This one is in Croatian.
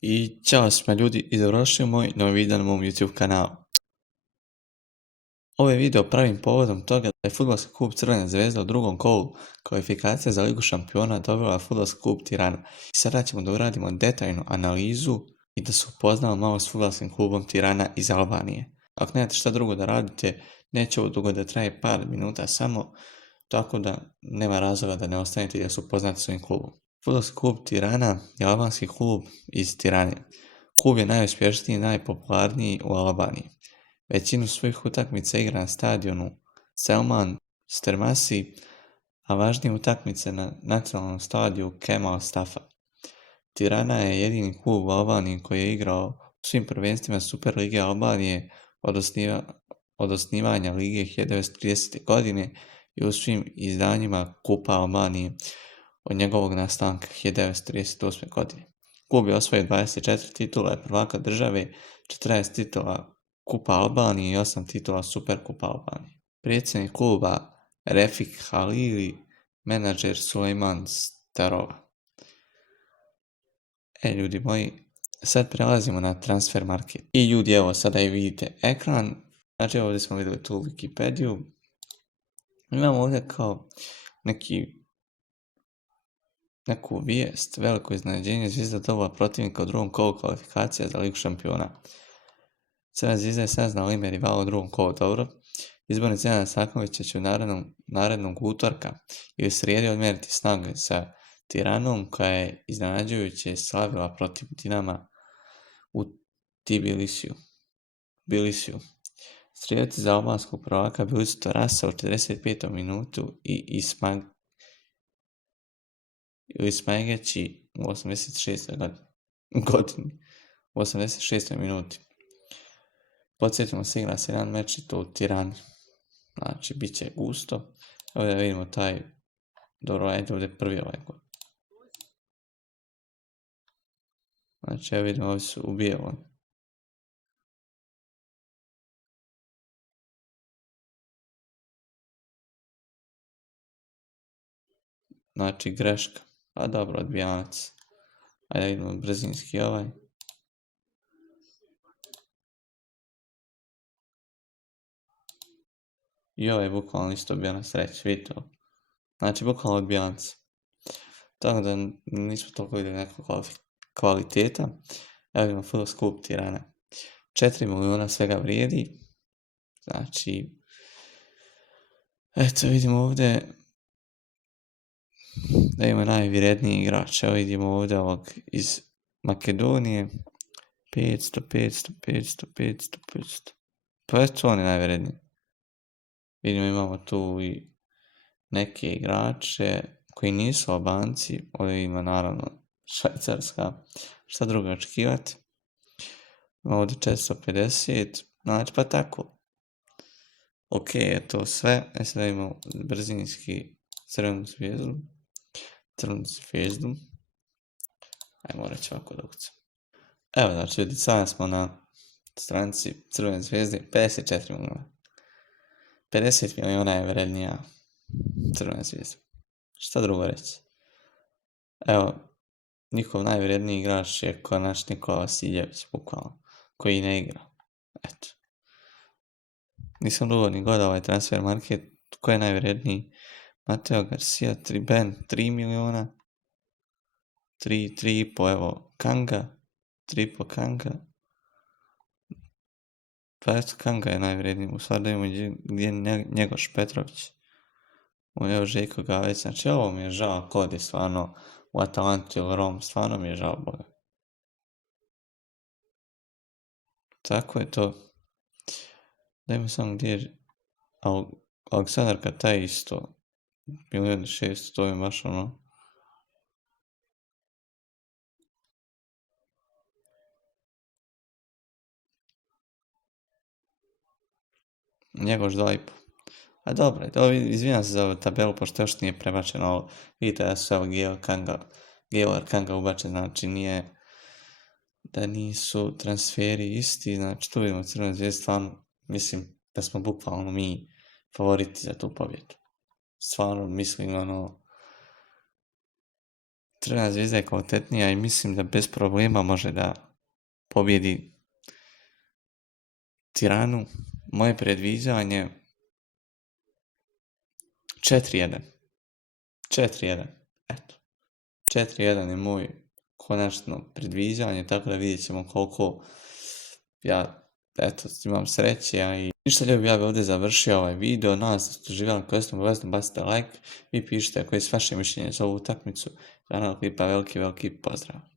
I ćao svima ljudi i dobrodošli u moj novi video na mom YouTube kanalu. Ovaj video pravim povodom toga da je fudbalski klub Crvena Zvezda u drugom kolu kvalifikacija za Ligu šampiona dobila fudbalski klub Tirana. I sada ćemo da uradimo detaljnu analizu i da se upoznamo malo s fudbalskim klubom Tirana iz Albanije. Ako nemate šta drugo da radite, neće ovo dugo da traje par minuta samo, tako da nema razloga da ne ostanete i da se upoznate s ovim klubom. Fudbalski klub Tirana je albanski klub iz Tirane. Klub je najuspješniji i najpopularniji u Albaniji. Većinu svojih utakmica igra na stadionu Selman Stermasi, a važnije utakmice na nacionalnom stadiju Kemal Stafa. Tirana je jedini klub u Albaniji koji je igrao u svim prvenstvima Super Lige Albanije od osnivanja Lige 1930. godine i u svim izdanjima Kupa Albanije od njegovog nastanka 1938. godine. Klub je osvojio 24 titula prvaka države, 14 titula Kupa Albanije i 8 titula Superkupa Albanije. Predsjednik kluba Refik Halili, menadžer Sulejman Starova. Ljudi moji, sad prelazimo na transfer market. I ljudi, evo sada i vidite ekran. Znači ovdje smo vidjeli tu Wikipediju. Imamo ovdje kao neku vijest, veliko iznenađenje, Zvijezda dobila protivnika u drugom kolu kvalifikacija za Ligu šampiona. Crvena Zvijezda je saznala ime rivala u drugom kolu dobro. Izbornik Zdenana Sakovića će u narednog utorka ili srijedi odmjeriti snage sa Tiranom, koja je iznenađujuće slavila protiv Dinama u Tbilisiju. Strijelaci za albanskog prvaka bili su Tarasa u 45. minutu i Ismaigeći u 86. godini. U 86. minuti. Podsjetimo se, igra se jedan meč i to u Tirani. Znači, bit će gusto. Ovdje vidimo taj... Dobro, ajde ovdje prvi ovaj gol. Znači, evo vidimo, ovdje su u bijelom. Znači, greška. Pa dobro, odbijanac. Ajde vidimo brzinski ovaj. I ovaj je bukvalno isto bio na sreći, vidite ovo. Znači, bukvalno odbijanac. Tako da nismo toliko vidjeli nekog kvaliteta. Evo vidimo fudbalski klub Tirana. 4 miliona svega vrijedi. Znači, eto vidimo ovdje da ima najvrijedniji igrač. Evo vidimo ovdje ovog iz Makedonije. 500. Pa eto on je najvrijedniji. Vidimo, imamo tu i neke igrače koji nisu Albanci. Ovdje ima naravno Švajcarska. Šta drugo očekivati? Ima ovdje 450. Znači pa tako. Ok, je to sve. Sada imamo brzinski Crvenu zvijezdu. Ajmo reći ovako da ukucam. Evo, znači vidite, sada smo na stranici Crvene zvijezde. 54 miliona. 50 miliona je vrednija Crvena zvijezda. Šta drugo reći? Evo, njihov najvredniji igrač je naš Nikola Vasiljević, bukvalno, koji ne igra. Eto. Nisam dugo ni gledao ovaj transfer market. Ko je najvredniji? Mateo Garcia, 3 miliona. 3,5, evo, Kanga. 3,5 Kanga. Pa eto, Kanga je najvredniji. U stvari da imamo gdje je Njegoš Petrović. Evo Željko Gaveć. Znači ovo mi je žao kod je stvarno u Atalantu ili Rom. Stvarno mi je žao Boga. Tako je to. Dajmo samo gdje je Aleksandar Kataj isto. 1.600.000, to je baš ono. Njegoš 2,5. A dobro, izvinjam se za ovu tabelu, pošto još nije prebačeno, ali vidite da su evo Gaylor Kanga ubačen, znači nije da nisu transferi isti, znači tu vidimo Crvenu zvijezdu, stvarno mislim da smo bukvalno mi favoriti za tu pobjedu. Stvarno mislim ono, Crvena Zvezda je kvalitetnija i mislim da bez problema može da pobjedi Tiranu. Moje predviđanje 4-1. 4-1. Eto. 4-1 je moj konačno predviđanje, tako da vidjet ćemo koliko ja, eto, imam sreće, a i ništa ljubi, ja bi ovdje završio ovaj video. Nadam se da ste uživali, korisno, obavezno bacite like i pišite koje je vaše mišljenje za ovu utakmicu. Kanal Klipa, veliki pozdrav.